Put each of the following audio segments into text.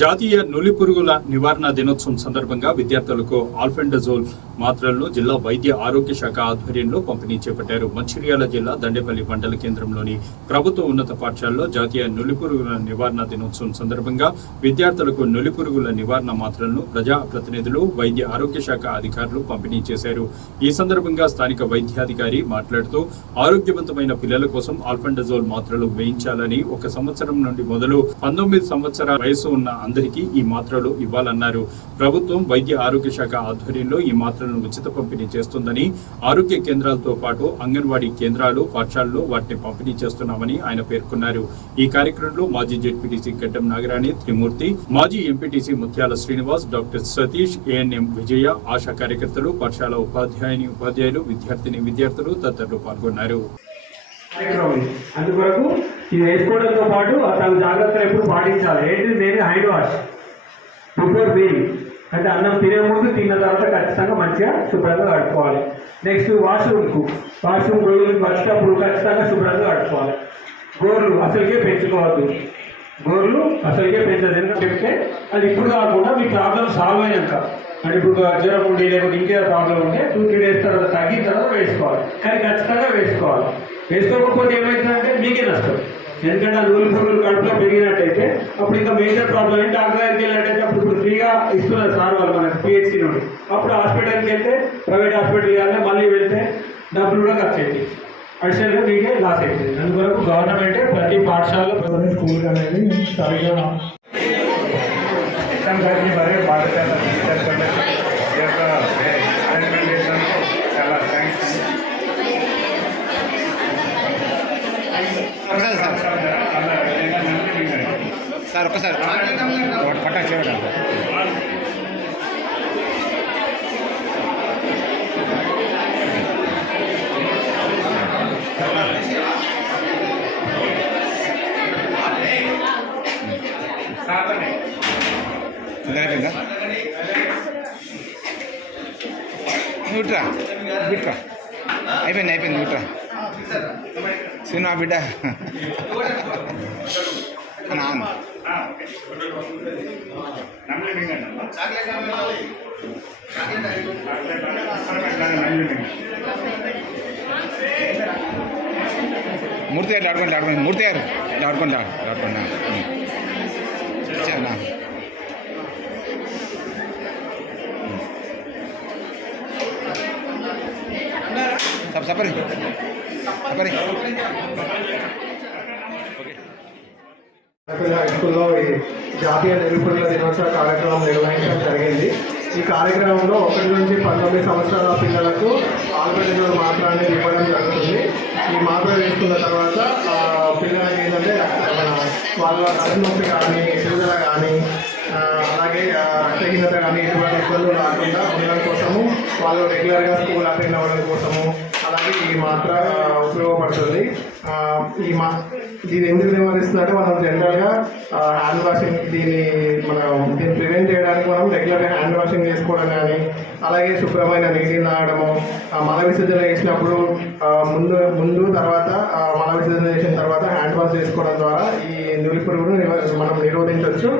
జాతీయ నులిపురుగుల నివారణ దినోత్సవం సందర్భంగా విద్యార్థులకు ఆల్ఫెండజోల్ మాత్రలను జిల్లా వైద్య ఆరోగ్య శాఖ ఆధ్వర్యంలో పంపిణీ చేపట్టారు. మంచిర్యాల జిల్లా దండేపల్లి మండల కేంద్రంలోని ప్రభుత్వ ఉన్నత పాఠశాలలో జాతీయ నులిపురుగుల నివారణ దినోత్సవం సందర్భంగా విద్యార్థులకు నులిపురుగుల నివారణ మాత్రలను ప్రజాప్రతినిధులు, వైద్య ఆరోగ్య శాఖ అధికారులు పంపిణీ చేశారు. ఈ సందర్భంగా స్థానిక వైద్యాధికారి మాట్లాడుతూ ఆరోగ్యవంతమైన పిల్లల కోసం ఆల్ఫెండజోల్ మాత్రలు వేయించాలని, 1 సంవత్సరం నుండి మొదలు 19 సంవత్సరాల వయసు ఉన్న అందరికీ ఈ మాత్రలు ఇవ్వాలన్నారు. ప్రభుత్వం వైద్య ఆరోగ్య శాఖ ఆధ్వర్యంలో ఈ మాత్రలను ఉచిత పంపిణీ చేస్తుందని, ఆరోగ్య కేంద్రాలతో పాటు అంగన్వాడీ కేంద్రాలు, పాఠశాలల్లో వాటిని పంపిణీ చేస్తున్నామని ఆయన పేర్కొన్నారు. ఈ కార్యక్రమంలో మాజీ జెడ్పీటీసీ గడ్డం నాగరాణి, త్రిమూర్తి, మాజీ ఎంపీటీసీ ముత్యాల శ్రీనివాస్, డాక్టర్ సతీష్, ఏఎన్ఎం విజయ, ఆశా కార్యకర్తలు, పాఠశాల ఉపాధ్యాయులు, విద్యార్థులు తదితరులు పాల్గొన్నారు. అందుకొరకు ఇది వేసుకోవడంతో పాటు తన జాగ్రత్తలు ఎప్పుడు పాటించాలి. ఏంటి నేను హ్యాండ్ వాష్ బిఫోర్ మీల్, అంటే అన్నం తినే ముందు, తిన్న తర్వాత ఖచ్చితంగా మంచిగా శుభ్రంగా కడుక్కోవాలి. నెక్స్ట్ వాష్రూమ్ గోర్లు వచ్చేటప్పుడు ఖచ్చితంగా శుభ్రంగా కడుక్కోవాలి. గోర్లు అసలుకే పెంచుకోవద్దు, గోర్లు అసలుకే పెంచదు. ఎందుకంటే చెప్తే అది ఇప్పుడు కాకుండా మీ ప్రాబ్లం సాల్వ్ అయినాక, అంటే ఇప్పుడు జ్వరం ఉండి లేకపోతే ఇంకేదో ప్రాబ్లం ఉంటే 2-3 డేస్ తర్వాత తగ్గిన తర్వాత వేసుకోవాలి. కానీ ఖచ్చితంగా వేసుకోవాలి. వేసుకోకపోతే ఏమవుతుందంటే మీకే నష్టం. ఎందుకంటే ఆ నులిపురుగులు కడుపులో పెరిగినట్టయితే అప్పుడు ఇంకా మేజర్ ప్రాబ్లం ఏంటి, డాక్టర్ దగ్గరికి వెళ్ళినట్టయితే అప్పుడు ఇప్పుడు ఫ్రీగా ఇస్తున్నారు సార్ వాళ్ళు మనకు పిహెచ్సి నుండి. అప్పుడు హాస్పిటల్కి వెళ్తే, ప్రైవేట్ హాస్పిటల్కి వెళ్ళాలి, మళ్ళీ వెళ్తే డబ్బులు కూడా ఖర్చు అవుతాయి, అడిషనల్గా మీకే లాస్ అవుతుంది. అందువరకు గవర్నమెంటే ప్రతి పాఠశాలలో స్కూల్ అనేది సరిగా సార్ ఒక్కసారి పట్టా చేయడం నూట్రా బిట్రా అయిపోయింది నూట్రా సినిమా బిడ్డ నాన్న మూర్తి గారు ఆడుకోండి మూర్తి గారు ఆడుకోండి సపరి స్కూల్లో ఈ జాతీయ నులిపురుగుల దినోత్సవ కార్యక్రమం నిర్వహించడం జరిగింది. ఈ కార్యక్రమంలో 1 నుంచి 19 సంవత్సరాల పిల్లలకు ఆల్ఫెండజోల్ మాత్ర అనేది ఇవ్వడం జరుగుతుంది. ఈ మాత్ర వేసుకున్న తర్వాత పిల్లలకి ఏంటంటే వాళ్ళ కడుపు నొప్పి కానీ, ఎదుగుదల కానీ, అలాగే రక్తహీనత కానీ ఎటువంటి ఇబ్బందులు రాకుండా ఉండడం కోసము, వాళ్ళు రెగ్యులర్గా స్కూల్ అటెండ్ అవ్వడం కోసము అలాగే ఈ మాత్ర ఉపయోగపడుతుంది. దీన్ని ఎందుకు నివారిస్తుందంటే మనం జనరల్గా హ్యాండ్ వాషింగ్, దీన్ని ప్రివెంట్ చేయడానికి మనం రెగ్యులర్గా హ్యాండ్ వాషింగ్ చేసుకోవడం కానీ, అలాగే శుభ్రమైన నీటిని తాగడము, మల విసర్జన చేసినప్పుడు ముందు తర్వాత మల విసర్జన చేసిన తర్వాత హ్యాండ్ వాష్ చేసుకోవడం ద్వారా ఈ నులిపురుగును మనం నిరోధించవచ్చు.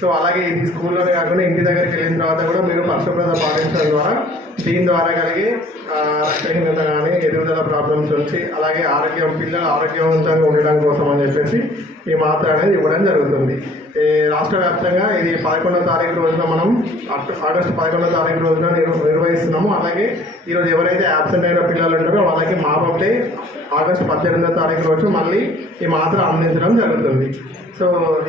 సో అలాగే ఇది స్కూల్లోనే కాకుండా ఇంటి దగ్గరికి వెళ్ళిన తర్వాత కూడా మీరు పరిశుభ్రత పాటించడం ద్వారా దీని ద్వారా కలిగే రక్తహీనత కానీ, ఎదుగుదల ప్రాబ్లమ్స్ నుంచి, అలాగే పిల్లలు ఆరోగ్యవంతంగా ఉండడం కోసం అని చెప్పేసి ఈ మాత్ర అనేది ఇవ్వడం జరుగుతుంది. రాష్ట్ర వ్యాప్తంగా ఇది 11వ తారీఖు రోజున మనం ఆగస్టు 11వ తారీఖు రోజున నిర్వహిస్తున్నాము. అలాగే ఈరోజు ఎవరైతే యాబ్సెంట్ అయిన పిల్లలు ఉంటారో వాళ్ళకి మాపప్ డే ఆగస్టు 18వ తారీఖు రోజు మళ్ళీ ఈ మాత్ర అందించడం జరుగుతుంది. సో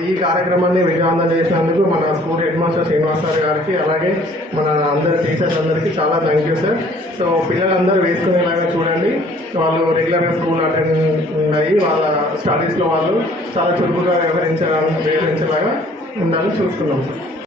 ఈ కార్యక్రమాన్ని విజయవంతం చేసినందుకు మన school head master Srinivas sir గారికి, అలాగే మన అందరి టీచర్స్ అందరికీ చాలా థ్యాంక్ యూ సార్. సో పిల్లలందరూ వేసుకునేలాగా చూడండి, వాళ్ళు రెగ్యులర్గా స్కూల్ అటెండ్ అయ్యి వాళ్ళ స్టడీస్లో వాళ్ళు చాలా చురుకుగా వ్యవహరించేలాగా ఉండాలని చూసుకున్నాం సార్.